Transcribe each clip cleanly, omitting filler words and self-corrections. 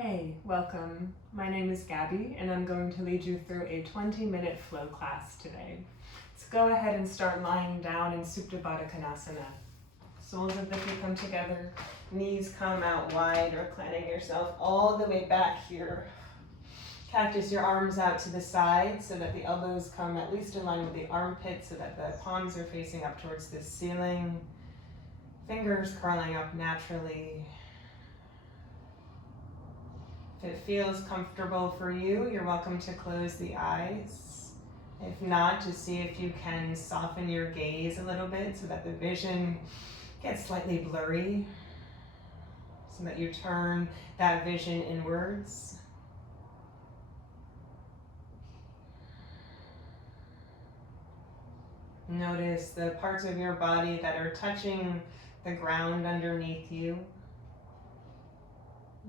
Hey, welcome. My name is Gabby and I'm going to lead you through a 20-minute flow class today. So go ahead and start lying down in Supta Baddha Konasana. Soles of the feet come together, knees come out wide, reclining yourself all the way back here. Cactus your arms out to the side so that the elbows come at least in line with the armpits so that the palms are facing up towards the ceiling. Fingers curling up naturally. If it feels comfortable for you, you're welcome to close the eyes. If not, just see if you can soften your gaze a little bit so that the vision gets slightly blurry, so that you turn that vision inwards. Notice the parts of your body that are touching the ground underneath you.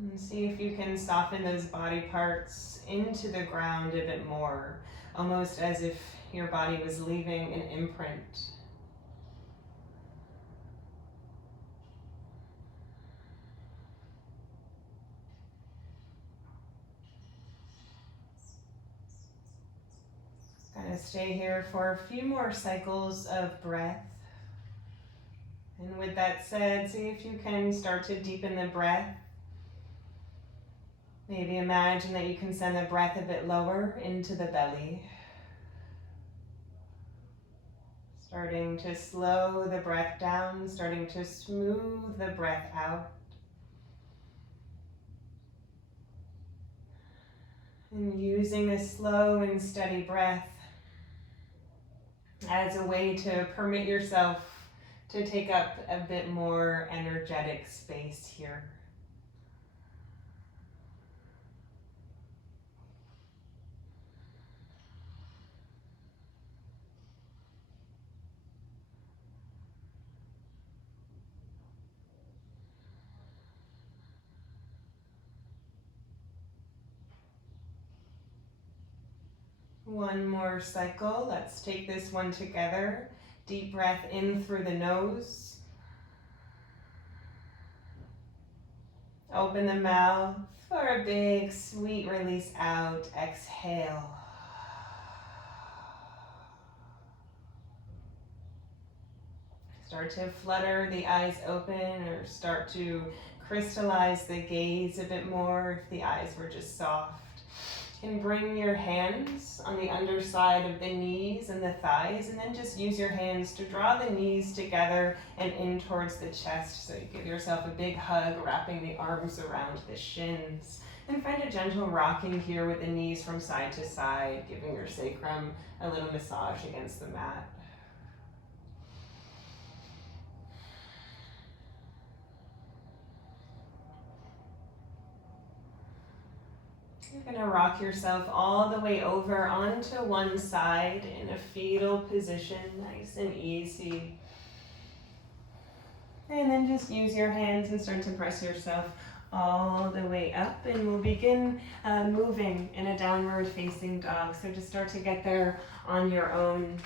And see if you can soften those body parts into the ground a bit more, almost as if your body was leaving an imprint. Kind of stay here for a few more cycles of breath. And with that said, see if you can start to deepen the breath. Maybe imagine that you can send the breath a bit lower into the belly. Starting to slow the breath down, starting to smooth the breath out. And using this slow and steady breath as a way to permit yourself to take up a bit more energetic space here. One more cycle. Let's take this one together. Deep breath in through the nose. Open the mouth for a big sweet release out. Exhale. Start to flutter the eyes open or start to crystallize the gaze a bit more if the eyes were just soft. You can bring your hands on the underside of the knees and the thighs, and then just use your hands to draw the knees together and in towards the chest. So you give yourself a big hug, wrapping the arms around the shins. And find a gentle rocking here with the knees from side to side, giving your sacrum a little massage against the mat. You're going to rock yourself all the way over onto one side in a fetal position, nice and easy. And then just use your hands and start to press yourself all the way up, and we'll begin moving in a downward facing dog. So just start to get there on your own.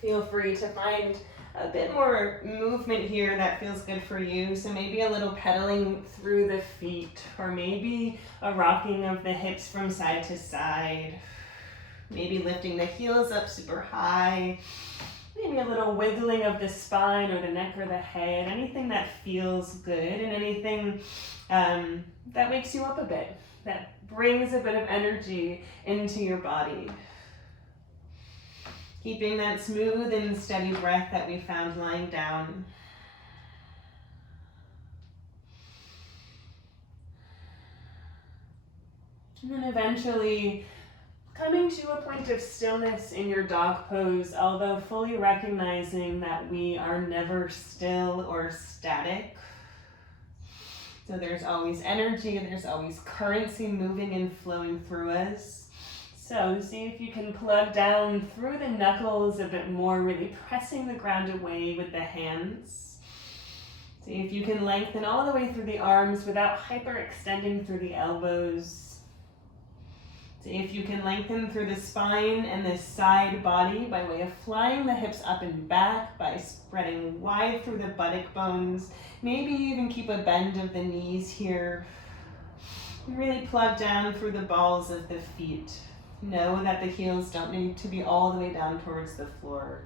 Feel free to find a bit more movement here that feels good for you. So maybe a little pedaling through the feet, or maybe a rocking of the hips from side to side. Maybe lifting the heels up super high. Maybe a little wiggling of the spine or the neck or the head. Anything that feels good and anything that wakes you up a bit, that brings a bit of energy into your body. Keeping that smooth and steady breath that we found lying down. And then eventually coming to a point of stillness in your dog pose, although fully recognizing that we are never still or static. So there's always energy, there's always currency moving and flowing through us. So see if you can plug down through the knuckles a bit more, really pressing the ground away with the hands. See if you can lengthen all the way through the arms without hyperextending through the elbows. See if you can lengthen through the spine and the side body by way of flying the hips up and back, by spreading wide through the buttock bones. Maybe even keep a bend of the knees here. Really plug down through the balls of the feet. Know that the heels don't need to be all the way down towards the floor.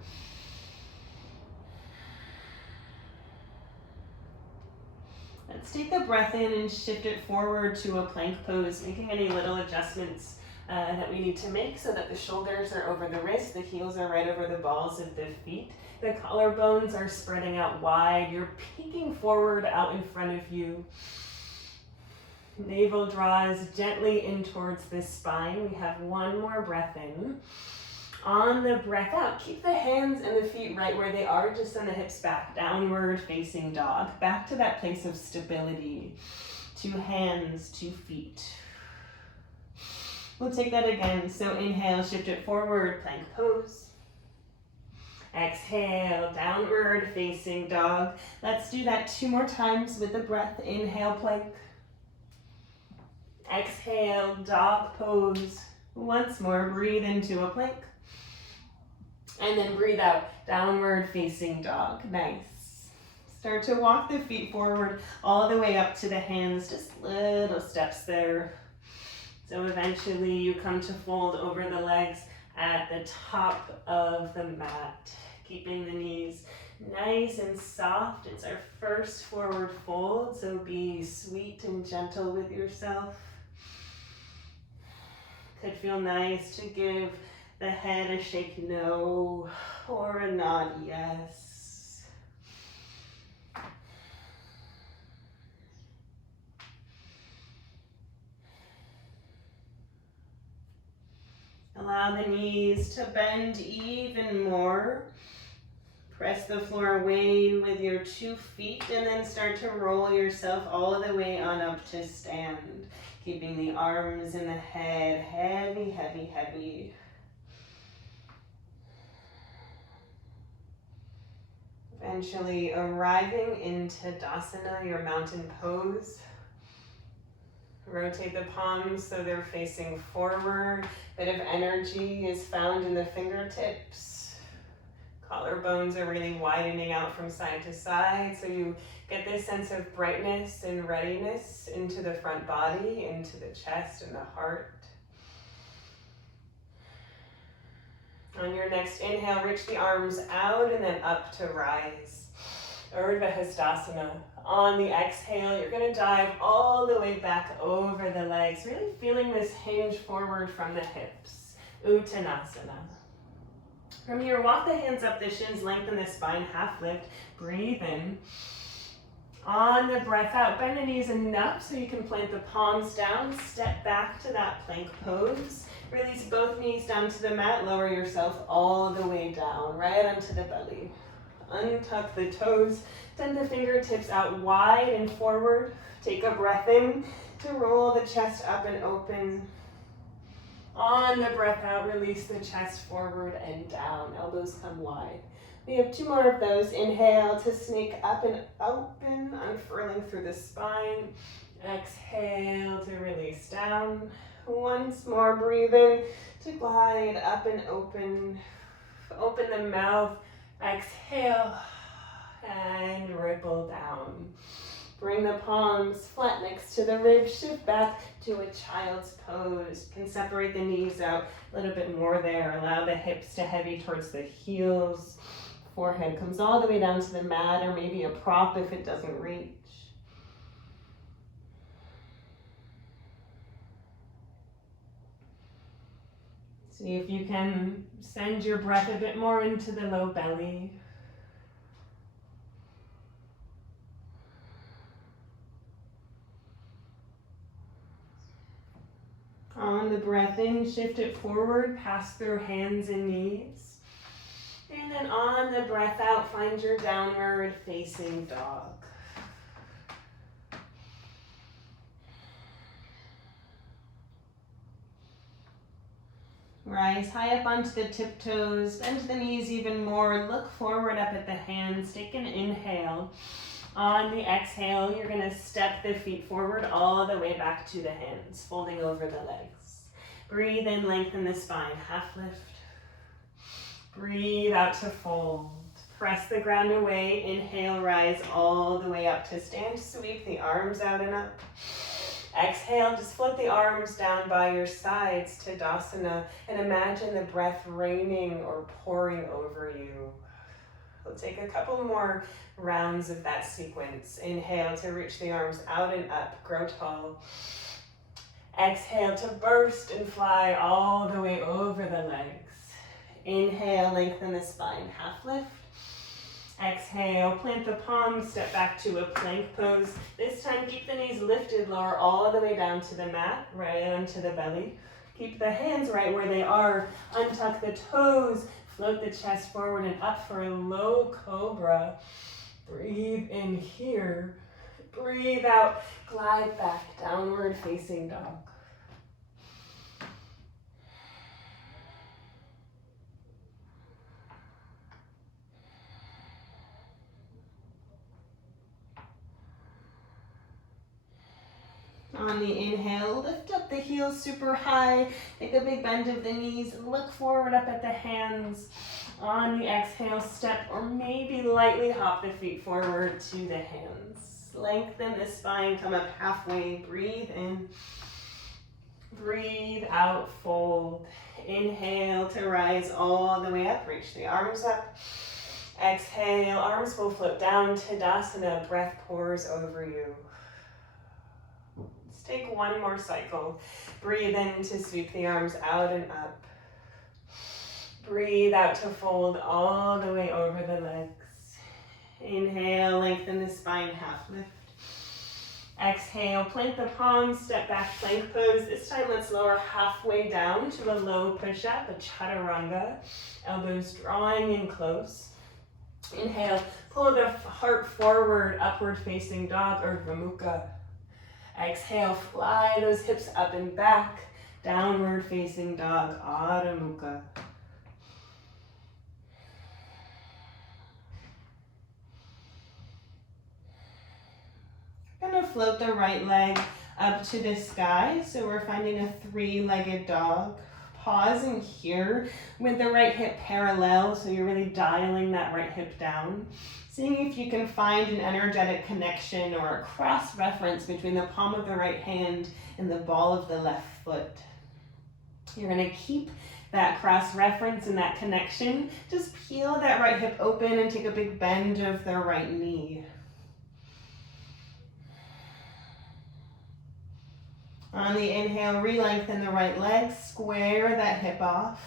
Let's take a breath in and shift it forward to a plank pose, making any little adjustments that we need to make so that the shoulders are over the wrists, the heels are right over the balls of the feet. The collarbones are spreading out wide. You're peeking forward out in front of you. Navel draws gently in towards the spine. We have one more breath in. On the breath out, keep the hands and the feet right where they are, just send the hips back, downward facing dog. Back to that place of stability. 2 hands, 2 feet. We'll take that again. So inhale, shift it forward, plank pose. Exhale, downward facing dog. Let's do that 2 more times with the breath. Inhale, plank. Exhale, dog pose. Once more, breathe into a plank. And then breathe out, downward facing dog. Nice. Start to walk the feet forward all the way up to the hands, just little steps there. So eventually you come to fold over the legs at the top of the mat, keeping the knees nice and soft. It's our first forward fold, so be sweet and gentle with yourself. Could feel nice to give the head a shake no or a nod yes. Allow the knees to bend even more. Press the floor away with your 2 feet and then start to roll yourself all the way on up to stand. Keeping the arms and the head heavy, heavy, heavy. Eventually arriving into Tadasana, your mountain pose. Rotate the palms so they're facing forward. Bit of energy is found in the fingertips. Collarbones are really widening out from side to side, so you get this sense of brightness and readiness into the front body, into the chest and the heart. On your next inhale, reach the arms out and then up to rise. Urdhva Hastasana. On the exhale, you're going to dive all the way back over the legs, really feeling this hinge forward from the hips. Uttanasana. From here, walk the hands up the shins, lengthen the spine, half lift. Breathe in. On the breath out, bend the knees enough so you can plant the palms down. Step back to that plank pose. Release both knees down to the mat. Lower yourself all the way down, right onto the belly. Untuck the toes. Send the fingertips out wide and forward. Take a breath in to roll the chest up and open. On the breath out, release the chest forward and down. Elbows come wide. We have 2 more of those. Inhale to snake up and open, unfurling through the spine. Exhale to release down. Once more, breathe in to glide up and open. Open the mouth. Exhale and ripple down. Bring the palms flat next to the ribs. Shift back to a child's pose. You can separate the knees out a little bit more there. Allow the hips to heavy towards the heels. Forehead comes all the way down to the mat, or maybe a prop if it doesn't reach. See if you can send your breath a bit more into the low belly. On the breath in, shift it forward, pass through hands and knees. And then on the breath out, find your downward facing dog. Rise high up onto the tiptoes, bend the knees even more, look forward up at the hands, take an inhale. On the exhale, you're going to step the feet forward all the way back to the hands, folding over the legs. Breathe in, lengthen the spine, half lift. Breathe out to fold. Press the ground away, inhale, rise all the way up to stand. Sweep the arms out and up. Exhale. exhale, just float the arms down by your sides, Tadasana, and imagine the breath raining or pouring over you. We'll take a couple more rounds of that sequence. Inhale to reach the arms out and up, grow tall. Exhale to burst and fly all the way over the legs. Inhale, lengthen the spine, half lift. Exhale, plant the palms, step back to a plank pose. This time, keep the knees lifted, lower all the way down to the mat, right onto the belly. Keep the hands right where they are. Untuck the toes, float the chest forward and up for a low cobra. Breathe in here. Breathe out, glide back, downward facing dog. On the inhale, lift up the heels super high, take a big bend of the knees, look forward up at the hands. On the exhale, step or maybe lightly hop the feet forward to the hands. Lengthen the spine, come up halfway, breathe in. Breathe out, fold. Inhale to rise all the way up, reach the arms up. Exhale, arms will float down, Tadasana, breath pours over you. Take one more cycle. Breathe in to sweep the arms out and up. Breathe out to fold all the way over the legs. Inhale, lengthen the spine, half lift. Exhale, plant the palms, step back, plank pose. This time let's lower halfway down to a low push-up, a chaturanga. Elbows drawing in close. Inhale, pull the heart forward, upward facing dog or Mukha. Exhale, fly those hips up and back, downward facing dog, Adho Mukha. We're gonna float the right leg up to the sky, so we're finding a three-legged dog. Pausing here with the right hip parallel, so you're really dialing that right hip down. Seeing if you can find an energetic connection or a cross-reference between the palm of the right hand and the ball of the left foot. You're gonna keep that cross-reference and that connection. Just peel that right hip open and take a big bend of the right knee. On the inhale, re-lengthen the right leg, square that hip off.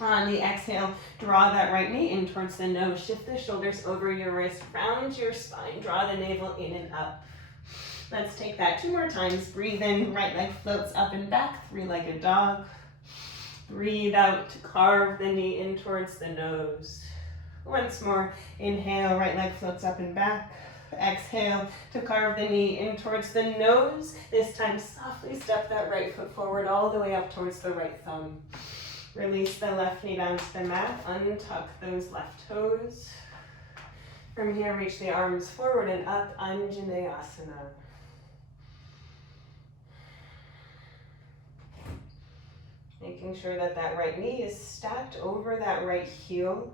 On the exhale, draw that right knee in towards the nose. Shift the shoulders over your wrist, round your spine, draw the navel in and up. Let's take that two more times. Breathe in, right leg floats up and back, three-legged dog. Breathe out to carve the knee in towards the nose. Once more, inhale, right leg floats up and back. Exhale to carve the knee in towards the nose. This time, softly step that right foot forward all the way up towards the right thumb. Release the left knee down to the mat. Untuck those left toes. From here, reach the arms forward and up, Anjaneyasana. Making sure that that right knee is stacked over that right heel.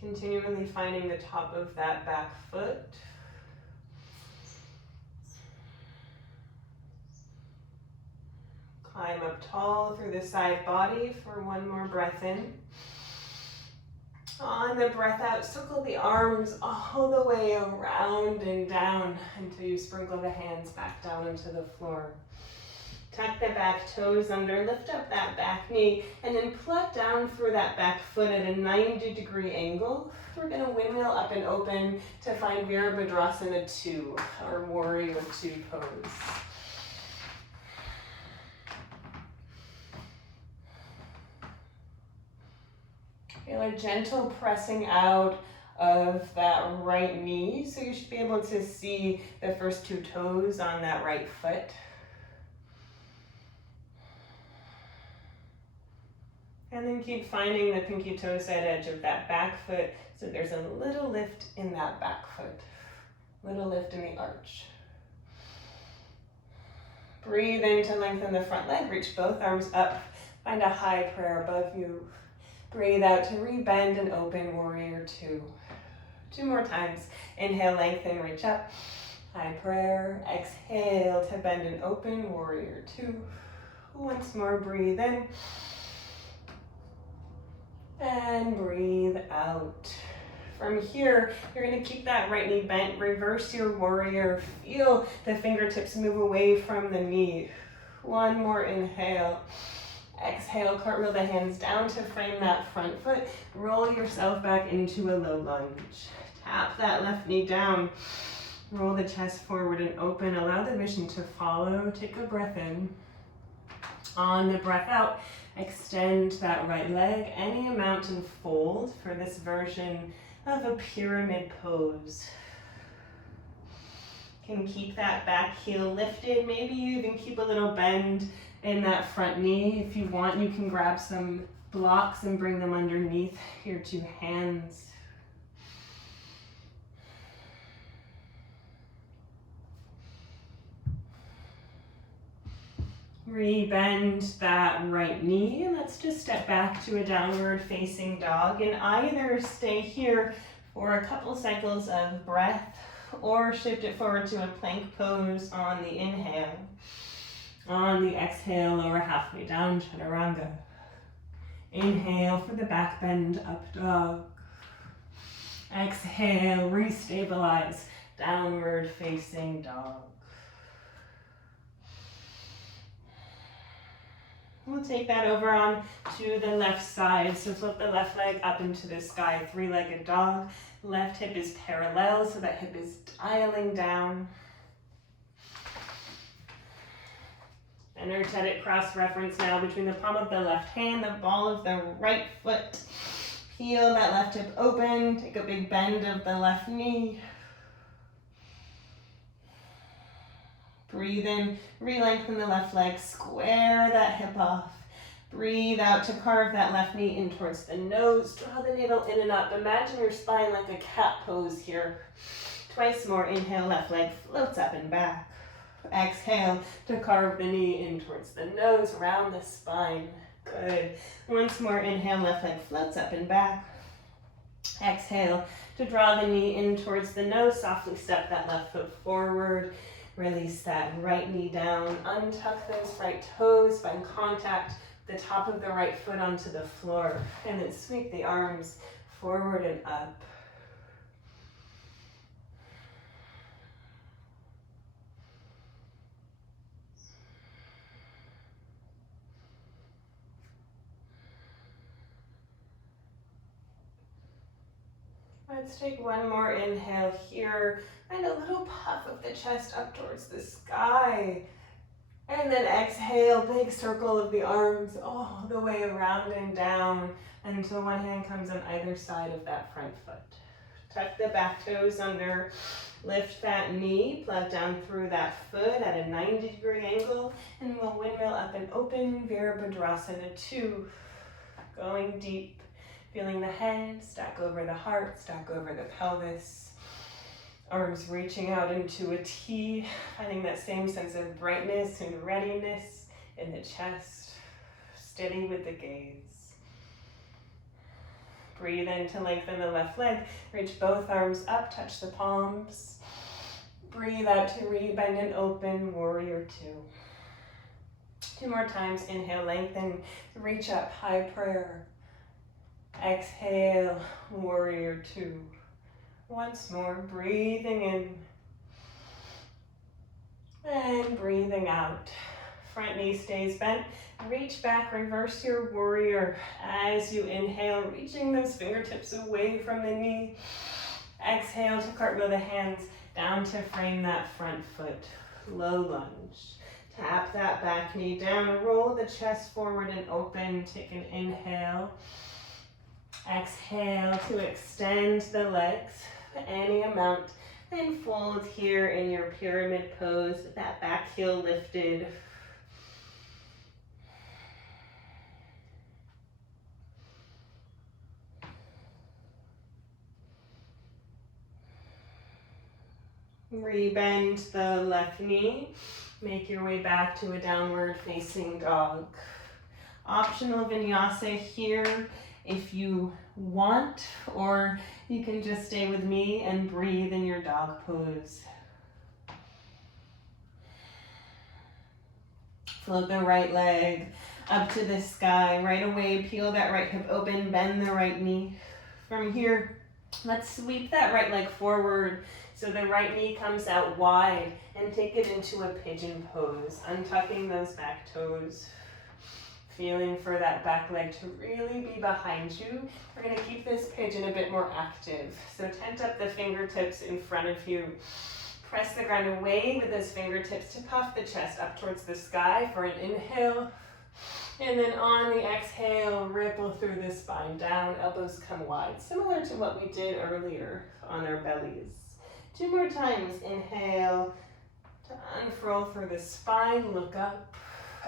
Continually finding the top of that back foot. Climb up tall through the side body for one more breath in. On the breath out, circle the arms all the way around and down until you sprinkle the hands back down into the floor. Tuck the back toes under, lift up that back knee, and then pluck down through that back foot at a 90-degree angle. We're gonna windmill up and open to find Virabhadrasana 2, or Warrior 2 pose. Feel a gentle pressing out of that right knee, so you should be able to see the first two toes on that right foot. And then keep finding the pinky toe side edge of that back foot, so there's a little lift in that back foot, little lift in the arch. Breathe in to lengthen the front leg, reach both arms up, find a high prayer above you. Breathe out to rebend and open, Warrior 2. Two more times. Inhale, lengthen, reach up. High prayer. Exhale to bend and open, warrior two. Once more, breathe in. And breathe out. From here, you're going to keep that right knee bent. Reverse your warrior. Feel the fingertips move away from the knee. One more inhale. Exhale, cartwheel the hands down to frame that front foot. Roll yourself back into a low lunge. Tap that left knee down. Roll the chest forward and open. Allow the vision to follow. Take a breath in. On the breath out, extend that right leg any amount and fold for this version of a pyramid pose. You can keep that back heel lifted. Maybe you even keep a little bend in that front knee. If you want, you can grab some blocks and bring them underneath your two hands. Re-bend that right knee, and let's just step back to a downward facing dog and either stay here for a couple cycles of breath or shift it forward to a plank pose on the inhale. On the exhale, lower halfway down, chaturanga. Inhale for the back bend, up dog. Exhale, restabilize, downward facing dog. We'll take that over on to the left side. So flip the left leg up into the sky, three-legged dog. Left hip is parallel, so that hip is dialing down. Energetic cross-reference now between the palm of the left hand, the ball of the right foot. Peel that left hip open. Take a big bend of the left knee. Breathe in, re-lengthen the left leg, square that hip off. Breathe out to carve that left knee in towards the nose. Draw the navel in and up. Imagine your spine like a cat pose here. Twice more. Inhale, left leg floats up and back. Exhale to carve the knee in towards the nose, round the spine. Good. Once more. Inhale, left leg floats up and back. Exhale to draw the knee in towards the nose. Softly step that left foot forward. Release that right knee down. Untuck those right toes. Find contact the top of the right foot onto the floor. And then sweep the arms forward and up. Let's take one more inhale here. And a little puff of the chest up towards the sky. And then exhale, big circle of the arms all the way around and down until one hand comes on either side of that front foot. Tuck the back toes under, lift that knee, plug down through that foot at a 90-degree angle, and we'll windmill up and open, Virabhadrasana 2. Going deep, feeling the head, stack over the heart, stack over the pelvis. Arms reaching out into a T, finding that same sense of brightness and readiness in the chest. Steady with the gaze. Breathe in to lengthen the left leg. Reach both arms up, touch the palms. Breathe out to re-bend and open, warrior two. Two more times. Inhale, lengthen, reach up, high prayer. Exhale, warrior two. Once more, breathing in and breathing out. Front knee stays bent. Reach back, reverse your warrior as you inhale, reaching those fingertips away from the knee. Exhale to cartwheel the hands down to frame that front foot. Low lunge. Tap that back knee down, roll the chest forward and open. Take an inhale. Exhale to extend the legs any amount, and fold here in your pyramid pose with that back heel lifted. Rebend the left knee, make your way back to a downward facing dog. Optional vinyasa here if you want, or you can just stay with me and breathe in your dog pose. Float the right leg up to the sky. Right away, peel that right hip open, bend the right knee. From here, let's sweep that right leg forward so the right knee comes out wide and take it into a pigeon pose, untucking those back toes. Feeling for that back leg to really be behind you. We're going to keep this pigeon a bit more active. So tent up the fingertips in front of you. Press the ground away with those fingertips to puff the chest up towards the sky for an inhale. And then on the exhale, ripple through the spine down, elbows come wide, similar to what we did earlier on our bellies. 2 more times. Inhale to unfurl through the spine, look up.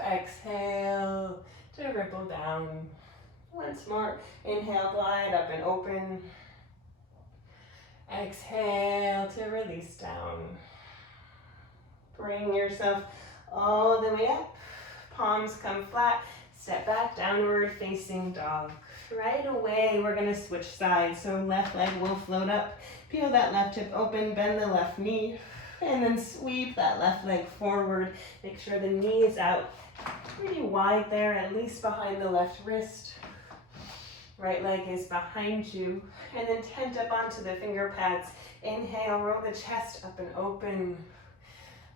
Exhale to ripple down. Once more. Inhale, glide up and open. Exhale to release down. Bring yourself all the way up. Palms come flat. Step back, downward facing dog. Right away, we're going to switch sides. So left leg will float up. Peel that left hip open, bend the left knee, and then sweep that left leg forward. Make sure the knee is out pretty wide there, at least behind the left wrist. Right leg is behind you. And then tent up onto the finger pads. Inhale, roll the chest up and open.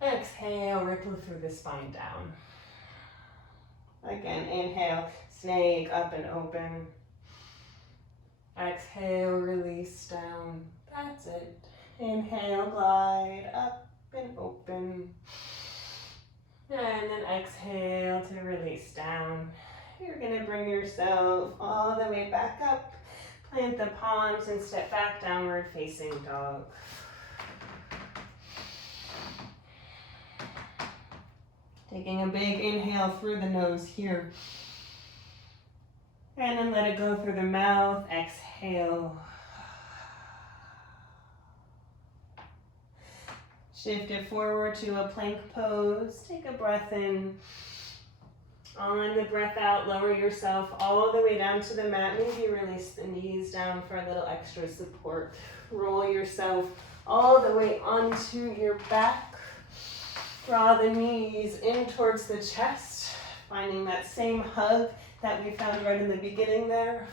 Exhale, ripple through the spine down. Again, inhale, snake up and open. Exhale, release down. That's it. Inhale, glide up and open. And then exhale to release down. You're going to bring yourself all the way back up. Plant the palms and step back, downward facing dog. Taking a big inhale through the nose here. And then let it go through the mouth. Exhale. Shift it forward to a plank pose. Take a breath in. On the breath out, lower yourself all the way down to the mat. Maybe release the knees down for a little extra support. Roll yourself all the way onto your back. Draw the knees in towards the chest, finding that same hug that we found right in the beginning there.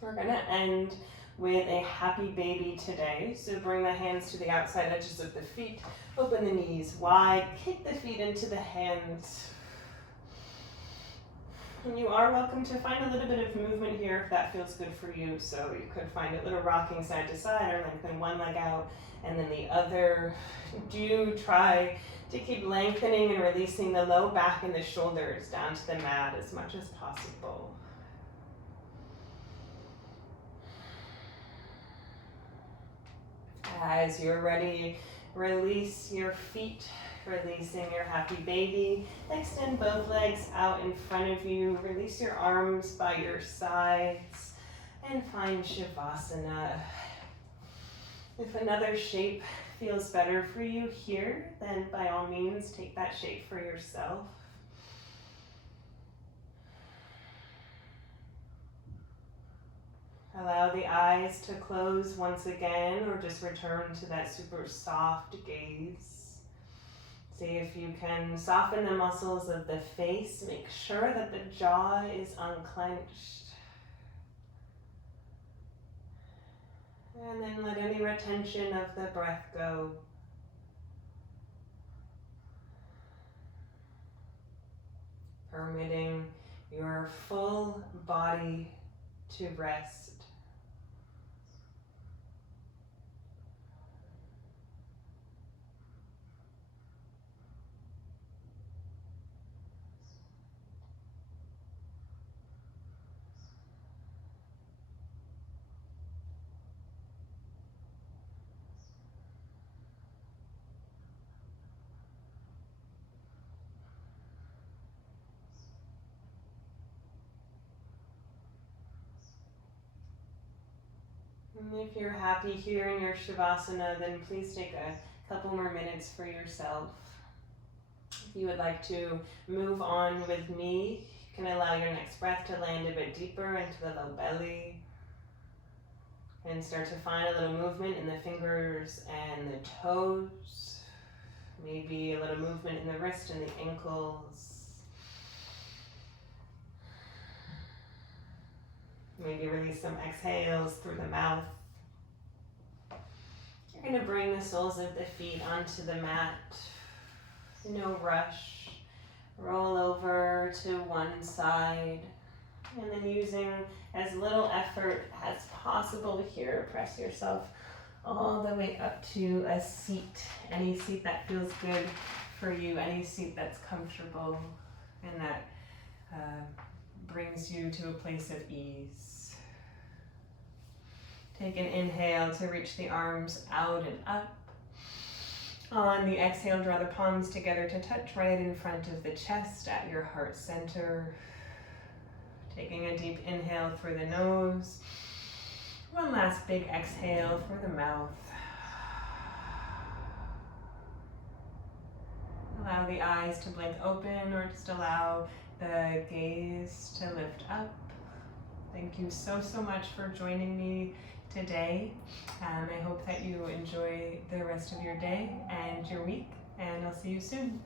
We're going to end with a happy baby today. So bring the hands to the outside edges of the feet. Open the knees wide. Kick the feet into the hands. And you are welcome to find a little bit of movement here if that feels good for you. So you could find a little rocking side to side, or lengthen one leg out and then the other. Do try to keep lengthening and releasing the low back and the shoulders down to the mat as much as possible. As you're ready, release your feet, releasing your happy baby. Extend both legs out in front of you. Release your arms by your sides and find Shavasana. If another shape feels better for you here, then by all means take that shape for yourself. Allow the eyes to close once again, or just return to that super soft gaze. See if you can soften the muscles of the face. Make sure that the jaw is unclenched. And then let any retention of the breath go. Permitting your full body to rest. And if you're happy here in your Shavasana, then please take a couple more minutes for yourself. If you would like to move on with me, you can allow your next breath to land a bit deeper into the low belly. And start to find a little movement in the fingers and the toes. Maybe a little movement in the wrist and the ankles. Maybe release some exhales through the mouth. You're going to bring the soles of the feet onto the mat. No rush. Roll over to one side. And then using as little effort as possible here, press yourself all the way up to a seat. Any seat that feels good for you, any seat that's comfortable and that brings you to a place of ease. Take an inhale to reach the arms out and up. On the exhale, draw the palms together to touch right in front of the chest at your heart center. Taking a deep inhale through the nose. One last big exhale through the mouth. Allow the eyes to blink open or just allow the gaze to lift up. Thank you so much for joining me today. I hope that you enjoy the rest of your day and your week, and I'll see you soon.